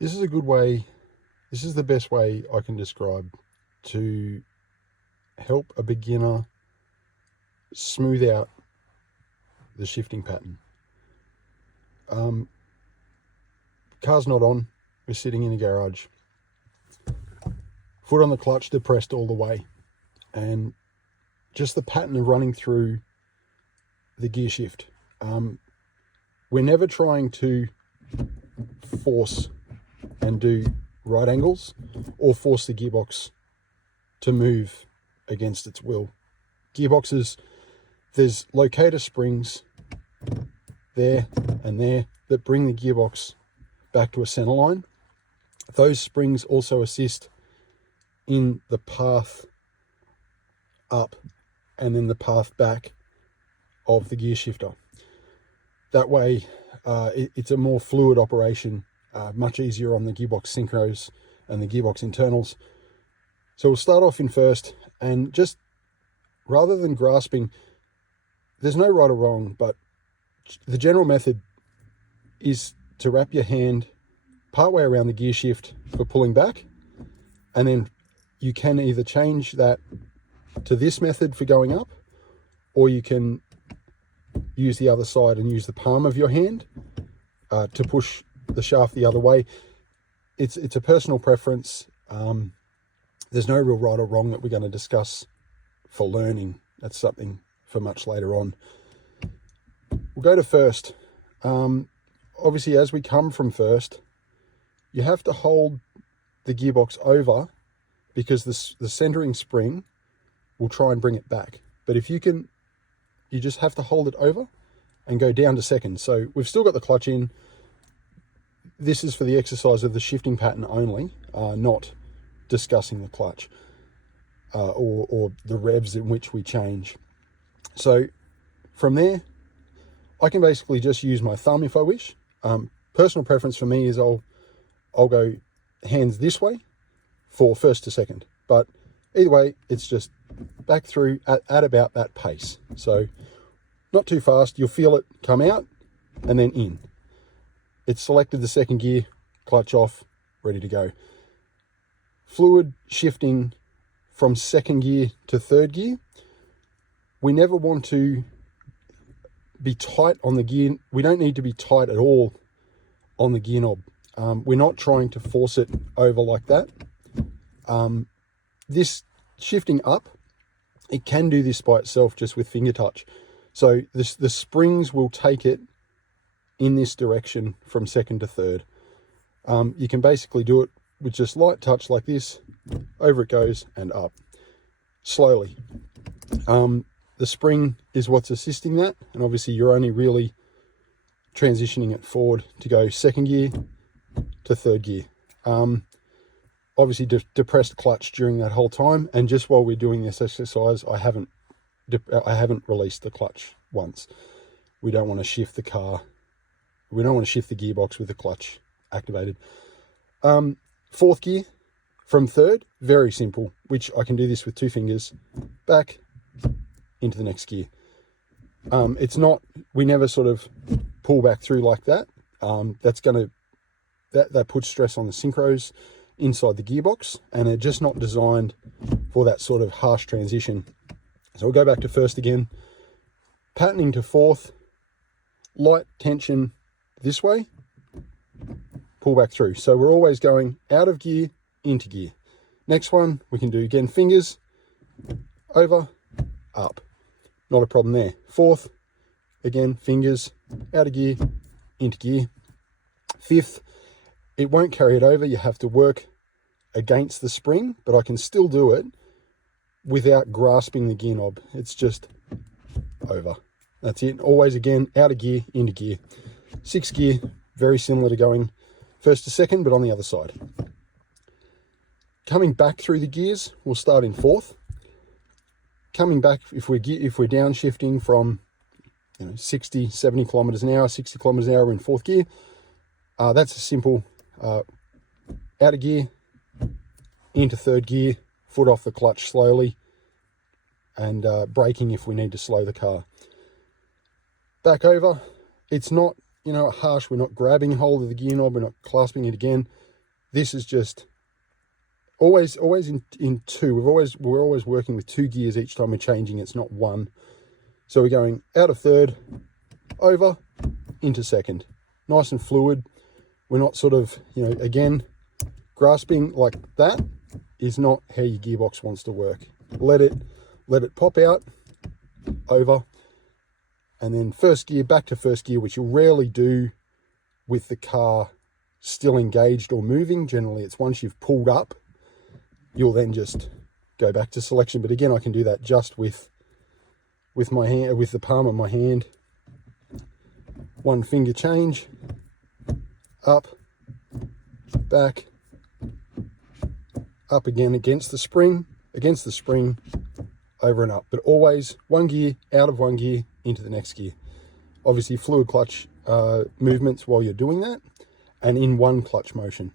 This is a good way, this is the best way I can describe to help a beginner smooth out the shifting pattern. Car's not on, we're sitting in a garage, foot on the clutch depressed all the way, and just the pattern of running through the gear shift. We're never trying to force and do right angles or force the gearbox to move against its will. Gearboxes, there's locator springs there and there that bring the gearbox back to a center line. Those springs also assist in the path up and then the path back of the gear shifter. That way it's a more fluid operation, much easier on the gearbox synchros and the gearbox internals. So we'll start off in first, and just rather than grasping, there's no right or wrong, but the general method is to wrap your hand partway around the gear shift for pulling back, and then you can either change that to this method for going up, or you can use the other side and use the palm of your hand to push the shaft the other way. It's a personal preference. There's no real right or wrong that we're going to discuss for learning. That's something for much later on. We'll go to first. Obviously, as we come from first, you have to hold the gearbox over, because the centering spring will try and bring it back. But if you can, you just have to hold it over and go down to second. So we've still got the clutch in. This is for the exercise of the shifting pattern only, not discussing the clutch or the revs in which we change. So from there, I can basically just use my thumb if I wish. Personal preference for me is I'll go hands this way for first to second, but either way, it's just back through at about that pace. So not too fast. You'll feel it come out and then in. It's selected the second gear, clutch off, ready to go. Fluid shifting from second gear to third gear. We never want to be tight on the gear. We don't need to be tight at all on the gear knob. We're not trying to force it over like that. This shifting up, it can do this by itself just with finger touch. So the springs will take it in this direction from second to third. You can basically do it with just light touch like this. Over it goes and up slowly. The spring is what's assisting that, and obviously you're only really transitioning it forward to go second gear to third gear. Obviously depressed clutch during that whole time, and just while we're doing this exercise, I haven't released the clutch once. We don't want to shift the car. We don't want to shift the gearbox with the clutch activated. Fourth gear from third, very simple, which I can do this with two fingers, back into the next gear. It's not, we never sort of pull back through like that. That puts stress on the synchros inside the gearbox, and they're just not designed for that sort of harsh transition. So we'll go back to first again, patterning to fourth, light tension this way, pull back through. So we're always going out of gear, into gear. Next one, we can do again, fingers, over, up. Not a problem there. Fourth, again, fingers, out of gear, into gear. Fifth, it won't carry it over. You have to work against the spring, but I can still do it without grasping the gear knob. It's just over. That's it. Always again, out of gear, into gear. Sixth gear, very similar to going first to second, but on the other side. Coming back through the gears, we'll start in fourth. Coming back, if we're downshifting from 60, 70 kilometers an hour, 60 kilometers an hour in fourth gear, that's a simple out of gear, into third gear, foot off the clutch slowly, and braking if we need to slow the car. Back over, it's not, harsh. We're not grabbing hold of the gear knob. We're not clasping it again. this is just always in two. We're always working with 2 gears each time we're changing. It's not one. So we're going out of third, over, into second. Nice and fluid. We're not sort of, you know, again, grasping like that is not how your gearbox wants to work. Let it pop out, over, and then first gear, back to first gear, which you'll rarely do with the car still engaged or moving. Generally, it's once you've pulled up, you'll then just go back to selection. But again, I can do that just with my hand, with the palm of my hand. One finger change, up, back, up again against the spring, over and up. But always one gear, out of one gear, into the next gear. Obviously fluid clutch movements while you're doing that, and in one clutch motion.